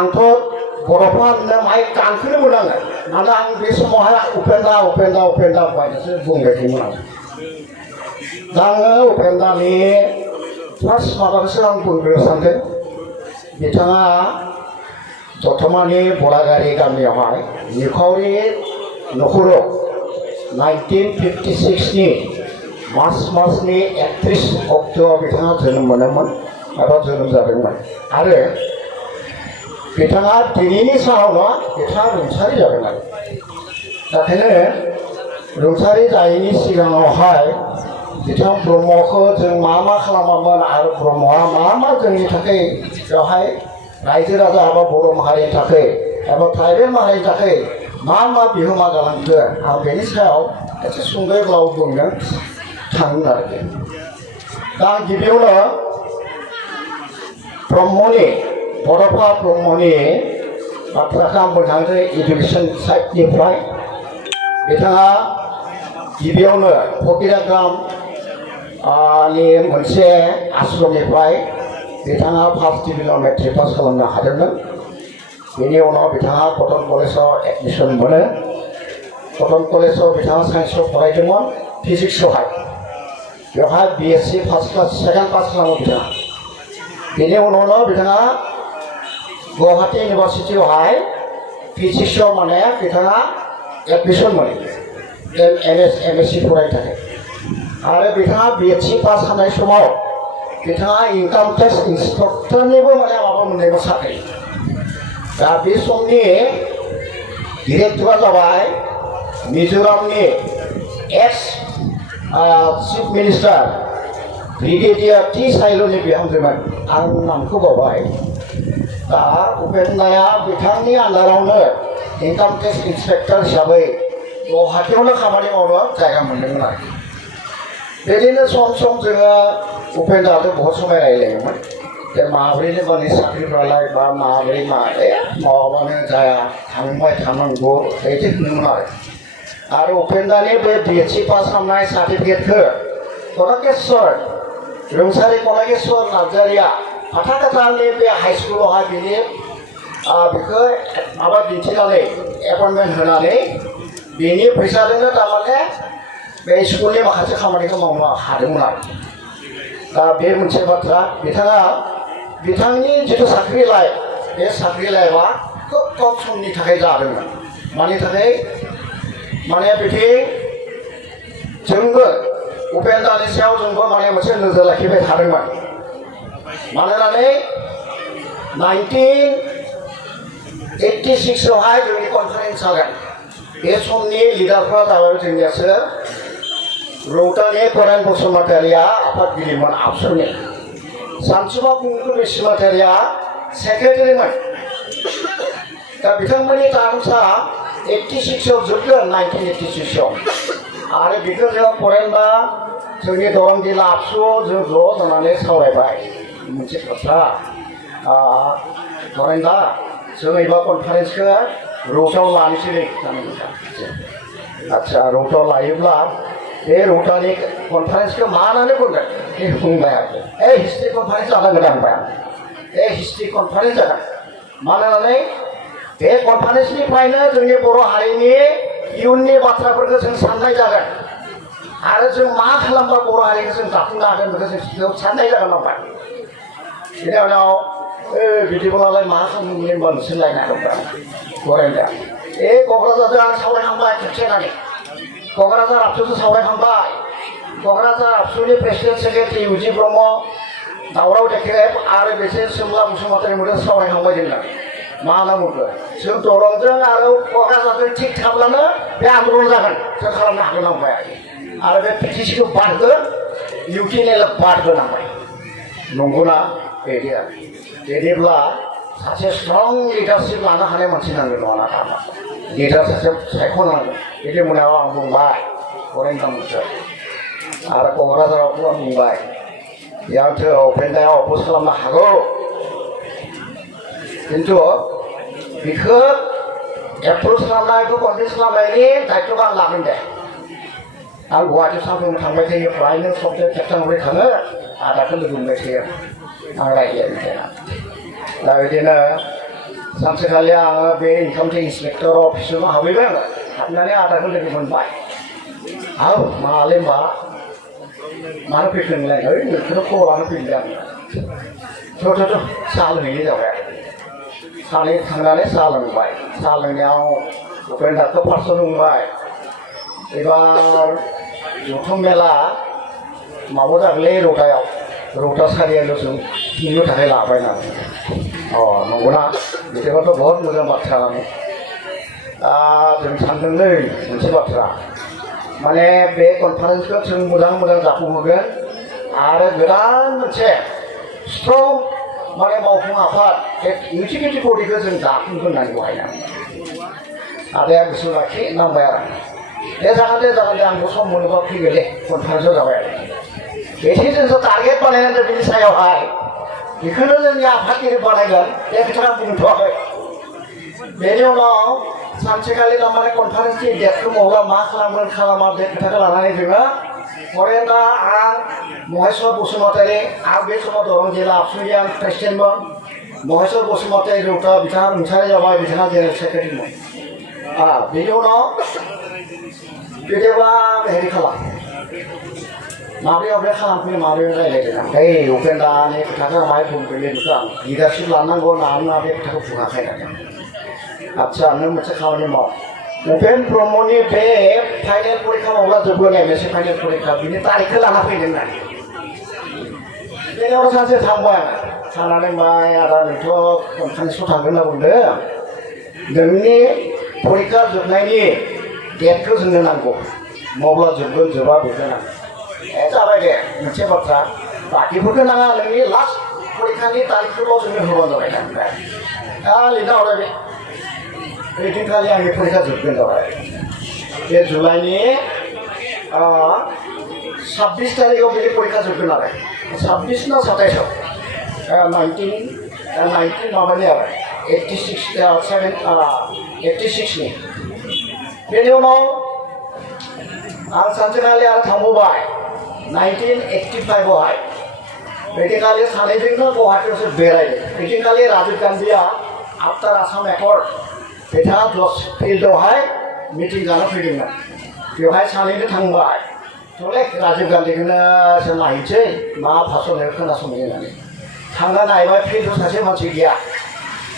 आंथ' बर'फ्रा माइ गानखौनो मोनाङो मानो आं बे समावहाय उपेन्द्र बायदिसो बुंबाय दंमोन आं दा आङो उपेन्द्रनि फार्स्ट माबाखौसो आं बुंग्रोनो सानदों बिथाङा दतमानि बरागारि गामियावहाय निखावरि नखराव 1956नि मार्च मासनि 31 अक्ट'आव बिथाङा जोनोम मोनोमोन एबा जोनोम जादोंमोन आरो बिथाङा दिनैनि सानाव नङा बिथाङा रुंसारि जादों आरो बेखायनो रुंसारि जायैनि सिगाङावहाय बिथां ब्रह्मखौ जों मा खालामामोन आरो ब्रह्मआ मा जोंनि थाखाय बेवहाय रायजो राजा एबा बर' माहारिनि थाखाय एबा ट्राइबेल माहारिनि थाखाय मा बिहोमा गालांखो आं बेनि सायाव एसे सुंद'यै ब्लाव बुंनो थाङो आरोखि दा आं गिबियावनो ब्रह्मनि बड'फा ब्रह्मनि बाथ्राखौ आं बुंनो थांसै इडुकेसन साइडनिफ्राय बिथाङा गिबियावनो फकिराग्राम नि मोनसे आश्रमनिफ्राय बिथाङा फार्स्ट डिभिजन मेट्रिक पास खालामनो हादोंमोन बेनि उनाव बिथाङा कटन कलेजाव एडमिसन मोनो कटन कलेजाव बिथाङा साइन्सआव फरायदोंमोन फिजिक्सआवहाय बेवहाय BSc first class second pass खालामो बिथाङा बेनि उनावनो बिथाङा गुवाहाटी इउनिभार्सिटियावहाय फिजिक्सआव माने बिथाङा एडमिसन मोनो MSc फरायनो थाखाय आरो बिथाङा BSc पास खालामनाय समाव बिथाङा इनकाम टेक्स इन्सपेक्टरनिबो माने माबा मोननायबो साख्रि दा बे समनि डिरेक्टरा जाबाय मिजोरामनि एक्स चिफ मिनिस्टार ब्रिगेडियार T साइल'नि बिहामजोमोन आं नामखौ बावबाय दा उपेन्द्रया बिथांनि आन्दारावनो इनकाम टेक्स इन्सपेक्टर हिसाबै गुवाहाटीयावनो खामानि मावनो जायगा मोनदोंमोन आरो बिदिनो सम जोङो उपेन्द्रजों बहुत समाय रायज्लायोमोन जे माब्रैनो माने साख्रिफ्रालाय बा माब्रै मावाबानो जाया थांबाय थानांगौ बिदि होनोमोन आरो उपेन्द्रनि बे BSc पास खालामनाय सार्टिफिकेटखौ कनकेश्वर रुंसारि कनकेश्वर नार्जारिया फाथाखाथानि बे हाइ स्कुलावहाय बेखौ माबा दिन्थिनानै एपइन्टमेन्ट होनानै बेनि फैसाजोंनो थारमाने बे स्कुलनि माखासे खामानिखौ मावनो हादोंमोन आरो दा बे मोनसे बाथ्रा बिथाङा बिथांनि जिथु साख्रि लाइफ बे साख्रि लाइफआ खोब खम समनि थाखाय जादोंमोन मानि थाखाय माने बिदि जोंबो उपेन्द्रनि सायाव जोंबो माने मोनसे नोजोर लाखिबाय थादोंमोन मानोना 1986आवहाय जोंनि कनफारेन्स जागोन बे समनि लिडारफ्रा जाबाय जोंनियासो रौतानि परेन बसुमतारिया आफादगिरिमोन आबसुनि सानसुमा कुंकुम बसुमतारिया सेक्रेटारिमोन दा बिथांमोननि टार्मसा 86आव जोबगोन 1986आव आरो बेखौ जों परेनबा जोंनि दरं जिल्ला आबसुआव जों ज' जानानै सावरायबाय मोनसे बाथ्रा परेनबा जों एबा कनफारेन्सखौ रौतायाव लानोसै आदसा रौतायाव लायोब्ला बे रौतानि कनफारेन्सखौ मा होननानै बुंगोन बुंबाय आरो हिस्ट्रि कनफारेन्स जानांगोन आंबाय हिस्ट्रि कनफारेन्स जागोन मानोना बे कनफारेन्सनिफ्रायनो जोंनि बर' हारिनि इयुननि बाथ्राफोरखौ जों साननाय जागोन आरो जों मा खालामबा बर' हारिखौ जों दाफुंनो हागोन बेखौ जों साननाय जागोन आंबाय बेनि उनाव बिदिब्लालाय मा खालामनो होनबा नोंसोर लायनो हागोनब्रा फरायदा क'क्राझारजों आं सावरायखांबाय खेबसे होननानै क'क्राझार आबसुजों सावरायखांबाय क'क्राझार आबसुनि प्रेसिडेन्ट सेक्रेटारि उजि ब्रह्म दावराव देखेब आरो बिसोर सोमला बसुमतारी मोनजों सावरायखांबाय जोङो मा होनना बुङो जों दरंजों आरो क'क्राझारजों थिग थाब्लानो बे आन्दलन जागोन जों खालामनो हागोन नांबाय आरो बे PTCखौ बारगोन UTNL बारगोनांबाय नंगौना बिदि आरो बिदिब्ला सासे स्ट्रं लिडारशिप लानो हानाय मानसि नांगोन नङा ना लिडार सासे सायख'नांगोन बिदि मोनायाव आं बुंबाय फरायनांगौसो आरो क'क्राझारावबो आं बुंबाय बेयावथो उपेन्द्रया अप'ज खालामनो हागौ खिन्थु बेखौ एप्रुभ खालामनायखौ कनभिन्स खालामनायनि दायित्वखौ आं लागोन दे आं गुवाहाटीयाव सानफ्रोमबो थांबाय थायो फ्रायनो सप्तायाव खेबथाम थांबाय थाङो आदाखौ लोगो मोनबाय थायो आं रायज्लायनो दा बिदिनो सानसेखालि आङो बे इनकाम टेक्स इन्सपेक्टर अफिसाव हाबहैबाय आङो हाबनानै आदाखौ लोगो मोनबाय औ मालै मा मानो फैखो नोंलाय ओइ नोंखौनो खबरानो फैदों आं थ' साहा लोंहैनाय जाबाय सानै थांनानै साहा लोंबाय साहा लोंनायाव उपेन्द्रखौ फार्स्टआव बुंबाय एबार जथुम मेला माबा जागोनलै रौतायाव रौता सारियाल'जों खुंनो थाखाय लाबाय होननानै नंगौना बिदिबाथ' बहुत मोजां बाथ्रा जों सानदोंलै मोनसे बाथ्रा माने बे कनफारेन्सखौ जों मोजां जाफुंहोगोन आरो गोदान मोनसे स्ट्रं माने मावफुं आफाद इउटिलिटि बडिखौ जों दाफुंगोन होननानै बहायना आदाया गोसो लाखि नांबाय आरो दे जागोन दे आंबो सम मोनोबा फैगोन दे कनफारेन्सआव जाबाय आरो बेखि जोंसो टारगेट बानायनानै बिनि सायावहाय बेखौनो जोंनि आफादगिरि बानायगोन बे खोथाखौ बुंथ'वाखै बेनि उनाव सानसेखालि थारमाने कनफारेन्सनि डेटखौ मावला मा खालामगोन खालामा बे खोथाखौ लानानै जोङो फरेना आं महेश्वर बसुमतारी आं बे समाव दरं जिल्ला आबसुनि आं प्रेसिडेन्टमोन महेश्वर बसुमतारी रौता बिथाङा रुंसारि जाबाय बिथाङा जेनेरेल सेक्रेटारिमोन बेनि उनाव बिदिब्ला हेरि खालाम माब्रै खालामफैयो माब्रै रायज्लायदों आं ओइ उपेन्द्रनि खोथाखौ माहाय बुंफैयो बेखौ आं लिडारशिप लानांगौ होनना बे खोथाखौ बुङाखै होननानै आदसा नों मोनसे खामानि माव उपेन ब्रह्मनि बे फाइनेल परिखा मावब्ला जोबगोन एमएससि फाइनेल परिखा बिनि तारिखखौ लाना फैदों होननानै बेनियाव सानसे थांबाय आङो थांनानै माय आदा नोंथ' कनफारेन्सआव थांगोन होनना बुंदों नोंनि परिखा जोबनायनि डेटखौ जोंनो नांगौ मावब्ला जोबगोन जोबा बेखौ नांगौ जाबाय दे मोनसे बाथ्रा बाखिफोरखौ नाङा नोंनि लास्ट परिखानि तारिखखौल' जोंनो होबानो जाबाय लिरना हरबाय बे ओइदिनखालि आंनि परिखा जोबगोन जाबाय बे जुलाइनि 26 तारिखआव बिनि परिखा जोबगोन आरो 26 ना 27 19 माबानि आरो 86नि बेनि उनाव आं सानसेखालि आरो थांबावबाय 1985आवहाय बेदिनखालि सानैजोंनो गुवाहाटीयावसो बेरायदों बेदिनखालि राजीव गान्धीया आफ्टार आसाम एकर्ड बिथाङा जज फिल्डआवहाय मिटिं जानो फैदोंमोन बेवहाय सानैनो थांबाय थले राजीव गान्धीखौनो जों नायनोसै मा भाषण होयो खोनासंनो होननानै थांना नायबाय फिल्डआव सासे मानसि गैया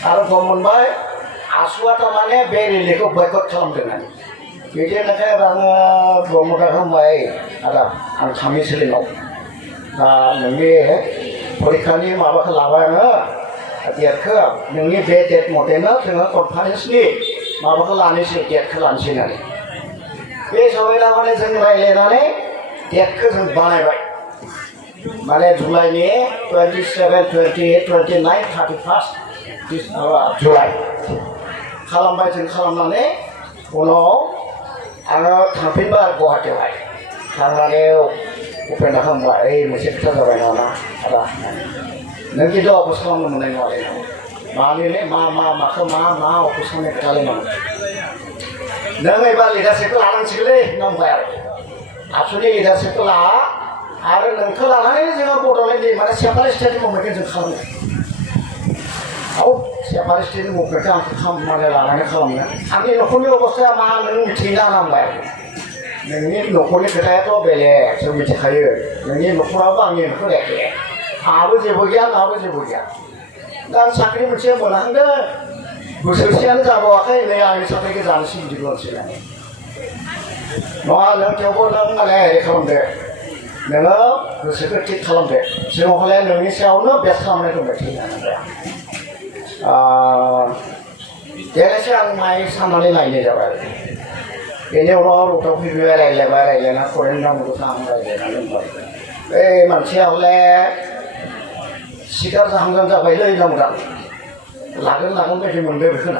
आरो गम मोनबाय आसुआ थारमाने बे रेलिखौ बयकट खालामदों होननानै बिदिनोखाय आङो ब्रह्मखौ बुंबाय आदा आं थांनि सोलिनाव नोंनि परिखानि माबाखौ लाबाय आङो डेटखौ नोंनि बे डेट मथेनो जोङो कनफारेन्सनि माबाखौ लानोसै डेटखौ लानोसै होननानै बे हिसाबै थारमाने जों रायज्लायनानै डेटखौ जों बानायबाय माने जुलाइनि 27, 28, 29, 31 जुलाइ खालामबाय जों खालामनानै उनाव आङो थांफिनबाय गुवाहाटीयावहाय थांनानै उपेन्द्रखौ बुंबाय ओइ मोनसे खोथा जाबाय नामा आदा नों खिन्थु अफिस खालामनो मोननाय नङालै मानिलै माखौ मा अफिस खालामनाय खोथालै नामा नों एबार लिडारशिपखौ लानांसिगोनलै बुंबाय आरो आबसुनि लिडारशिपखौ ला आरो नोंखौ लानानै जोङो बड'लेण्डनि माने सेपारेट स्टेटनि मुभमेन्टखौ जों खालामो सेपारेट स्टेटनि मुभमेन्टखौ आं माने लानानै खालामनो आंनि न'खरनि अबस्थाया मा नों मिथिना नांबाय नोंनि न'खरनि खोथायाथ' बेलेग जों मिथिखायो नोंनि न'खराबो आंनि न'खर एखे आहाबो जेबो गैया आंहाबो जेबो गैया दा आं साख्रि मोनसे मोनहांदों बोसोरसेयानो जाबावाखै नै आंनि साख्रिखौ जानोसै बिदिखौ होनसैलाय नङा नों थेवबो नों माने हेरि खालामदो नोङो गोसोखौ थिग खालामदो जों हले नोंनि सायावनो बेस्ट खालामनाय दंबाय थिग देनोसै आं माइ साननानै नायनाय जाबाय आरो बेनि उनाव रौतायाव फैबाय रायज्लायना फरेन नांगौखौ आं रायज्लायनानै बुंबाय बै मानसिया हले सिगार जाहांजां जाबायलै होनना बुंदां लागोन बायदि मोनदों बेखौ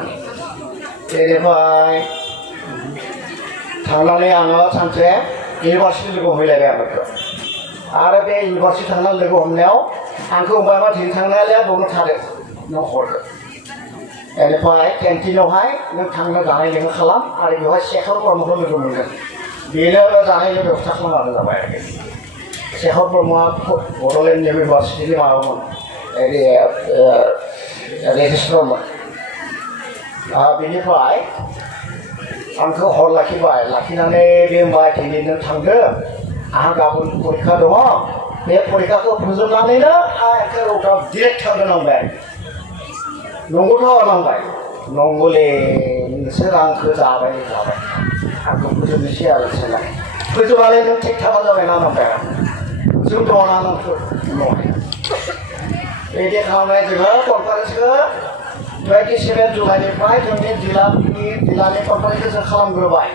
बेनिफ्राय थांनानै आङो सानसे इउनिभार्सिटि लोगो हमहैलायबाय आं बेखौ आरो बे इउनिभार्सिटि थांनानै लोगो हमनायाव आंखौ बुंबाय मा दिनै थांनायालाय बावनो थादो नों हरदो बेनिफ्राय केन्टिनावहाय नों थांनो जानाय लोंनो खालाम आरो बेवहाय शेखर ब्रह्मखौ लोगो मोनगोन बेनो जानाय लोंनो बेबस्था खालामनानै जाबाय आरोखि शेखर ब्रह्मआ बड'लेण्ड इउनिभार्सिटिनि माबामोन रेजिस्ट्रारमोन बेनिफ्राय आंखौ हर लाखिबाय लाखिनानै बे होनबाय दिनै नों थांदो आंहा गाबोन परिखा दङ बे परिखाखौ फोजोबनानैनो आंखौ रौतायाव डिरेक्ट थांनो नांबाय नंगौथ' नांबाय नंगौले नोंसोर आंखौ जाबाय आंखौ फोजोबनोसै आरो सोलाय फोजोबालाय नों थिग थाबा जाबाय ना नांबाय जों दङना नोंखौ उनावहाय बिदि खालामनाय जोङो कनफारेन्सखौ 27 जुलाइनिफ्राय जोंनि जिल्लानि कनफारेन्सखौ जों खालामग्रोबाय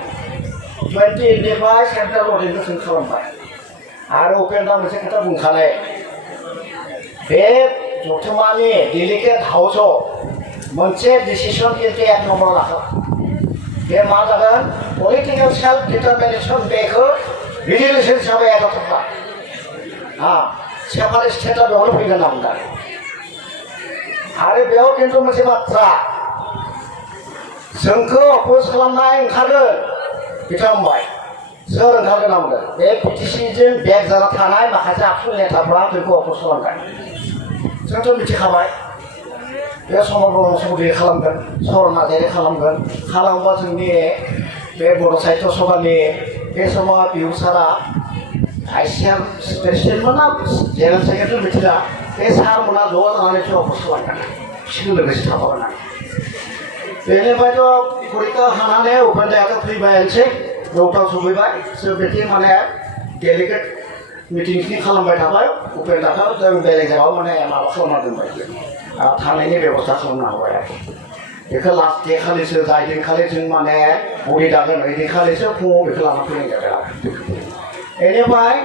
28निफ्राय सेन्ट्रेल अडिटखौ जों खालामबाय आरो उपेन्द्रा मोनसे खोथा बुंखानाय बे जथुम्मानि डेलिगेट हाउसआव मोनसे डिसिसन खिन्थु 1 नम्बर लाखा बे मा जागोन पलिटिकेल सेल्फ डिटारमिनेसन बेखौ रिजलिउसन हिसाबै एडप्ट खालामबाय सेपारेट स्टेटआ बेयावनो फैगोन नांगोन आरो बेयाव खिन्थु मोनसे बाथ्रा जोंखौ अपोज खालामनाय ओंखारगोन बिथां बुंबाय सोर ओंखारगोन नांगोन बे पिटिसिजों बेक जाना थानाय माखासे आबसु नेताफ्रा जोंखौ अपोज खालामगोन जोंथ' मिथिखाबाय बे समर ब्रह्म चौधुरि खालामगोन सरन नार्जारि खालामबा जोंनि बे बर' साहित्य सभानि बे समाव बिहु सारा भाइस प्रेसिडेन्टमोन ना जेनेरेल सेक्रेटारि मिथिला बे सारमोना ज' जानानै अपोज खालामगोन बिसोरजों लोगोसे थाफागोन आं बेनिफ्रायथ' परिखा हानानै उपेन्द्रायाथ' फैबायानोसै रौतायाव सफैबाय जों बिदि माने डेलिगेट मिटिंखि खालामबाय थाबाय उपेन्द्राखौ जों बेलेग जायगायाव माने माबा खालामना दोनबाय थानायनि बेबस्था खालामना होबाय आरो बेखौ लास्ट दे खालिसो जाय दिनखालि जों माने बडि दागोन ओइदिनखालिसो फुङाव बेखौ लाना फैनाय जाबाय आरो बेनिफ्राय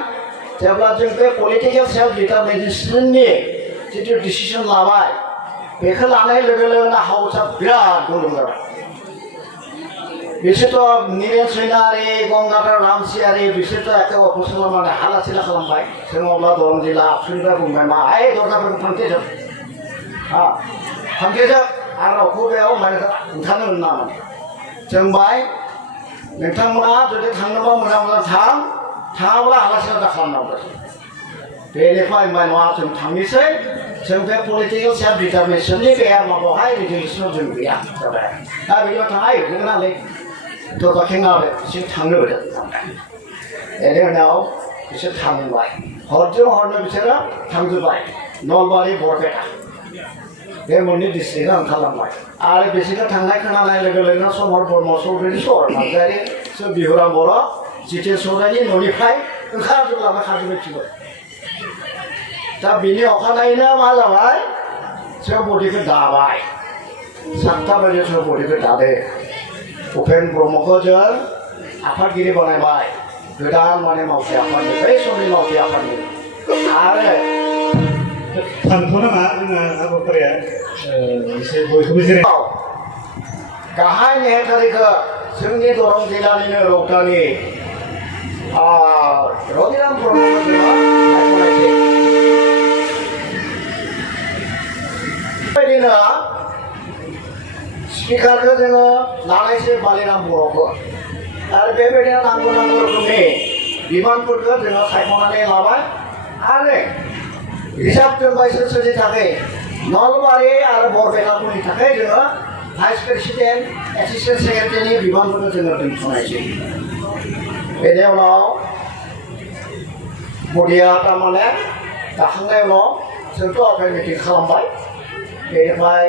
जेब्ला जों बे पलिटिकेल सेल्फ डिटारमिनेसननि जिथु डिसिसन लाबाय बेखौ लानाय लोगो लोगोनो हाउसआ बिराद गुदुं जाबाय बिसोरथ' नीरेन सैनारि गंगाधर रामसियारि बिसोरथ' एखे अपोज खालामनानै हाला सिला खालामबाय जों अब्ला दरं जिल्ला आबसुनिफ्राय बुंबाय मा दरजाफोरखौ फांथेजोब फांथेजोब आरो रावखौ बेयाव माने ओंखारनो मोनामोन जों बाय नोंथांमोना जुदि थांनोबा मोजां थाङाब्ला हाला सिला दा खालामनांगौ बेनिफ्राय होनबाय नङा जों थांनोसै जों बे पलिटिकेल सेल्फ डिटारमिनेसननि बे माबायावहाय रिजलिउसनाव जों गैया जाबाय दा बेयाव थाङा होनालै दरजा खेङाबो बिसोर थांनो होदों बेनि उनाव बिसोर थांबाय हरजों हरनो बिसोरो थांजोब्बाय नलबारि बरपेटा बे मोननै डिस्ट्रिक्टआ ओंखारलांबाय आरो बिसोरखौ थांनाय खोनानाय लोगो लोगोनो समर ब्रह्म चौधुरि सरन नार्जारि बिहुराम बर' जितेन चौधुरिनि न'निफ्राय ओंखारजोबलांबाय खारजोबबाय दा बिनि अखानायैनो मा जाबाय जों बडिखौ दाबाय 7टा बाजियाव जों बडिखौ दादो उपेन ब्रह्मखौ जों आफादगिरि बानायबाय गोदान माने मावथि आफादनि बै समनि मावथि आफादनि आरो थांथ' नाङा जोंहा हाबाफारिया एसे बयखौबो जिराय गाहाय नेहाथारिखौ जोंनि दरं जिल्लानिनो रौतानि रबिराम ब्रह्मखौ जोङो सायख'नायसै बेबायदिनो स्पिकारखौ जोङो लानायसै बालिराम बर'खौ आरो बेबायदिनो नांगौ रोखोमनि बिबानफोरखौ जोङो सायख'नानै लाबाय आरो रिजार्भ दोनबाय सोरनि थाखाय नलबारि आरो बरपेटाफोरनि थाखाय जोङो भाइस प्रेसिडेन्ट एसिस्टेन्ट सेक्रेटारिनि बिबानफोरखौ जोङो दोनथ'नायसै बेनि उनाव बडिया थारमाने दाखांनायनि उनाव जोंथ' आफाद मिटिं खालामबाय बेनिफ्राय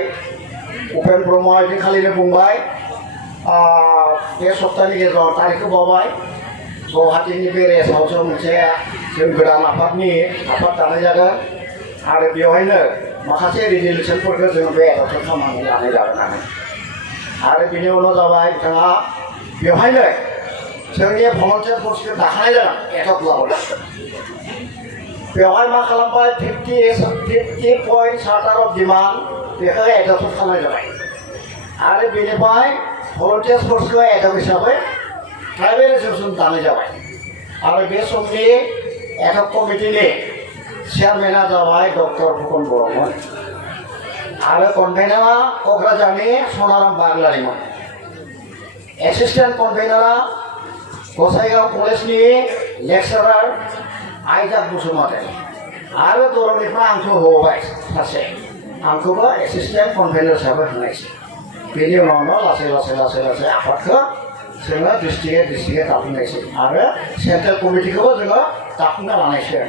उपेन ब्रह्मआ ओइदिनखालिनो बुंबाय बे सप्तानि गेजेराव तारिखखौ बावबाय गुवाहाटीनि बे रेस्ट हाउसआव मोनसे जों गोदान आफाद दानाय जागोन आरो बेवहायनो माखासे रिजलिउसनफोरखौ जों बे एडप्ट खालामनानै लानाय जागोन आरो बेनि उनाव जाबाय बिथाङा बेवहायनो जोंनि भलन्टियार फर्सखौ दाखानाय जागोन एडप्ट लाबोदों बेवहाय मा खालामबाय 50 चार्टार अफ डिमान्ड बेखौ एडप्ट खालामनाय जाबाय आरो बेनिफ्राय भलन्टियार फर्सखौ एडप्ट हिसाबै ट्राइबेल एसोसिएसन दानाय जाबाय आरो बे समनि एडप्ट कमिटिनि चेयारमेना जाबाय डक्टर फुकन बर'मोन आरो कनभेनारा क'क्राझारनि सनाराम बाग्लारिमोन एसिस्टेन्ट कनभेनारा गसाइगाव कलेजनि लेक्सारार आइजाक बसुमतारी आरो दरंनिफ्राय आंखौ होबाय सासे आंखौबो एसिस्टेन्ट कनभेनार हिसाबै होनायसै बेनि उनावनो लासै आफादखौ जोङो डिस्ट्रिक्टै दाफुंनायसै आरो सेन्ट्रेल कमिटिखौबो जोङो दाफुंना लानायसै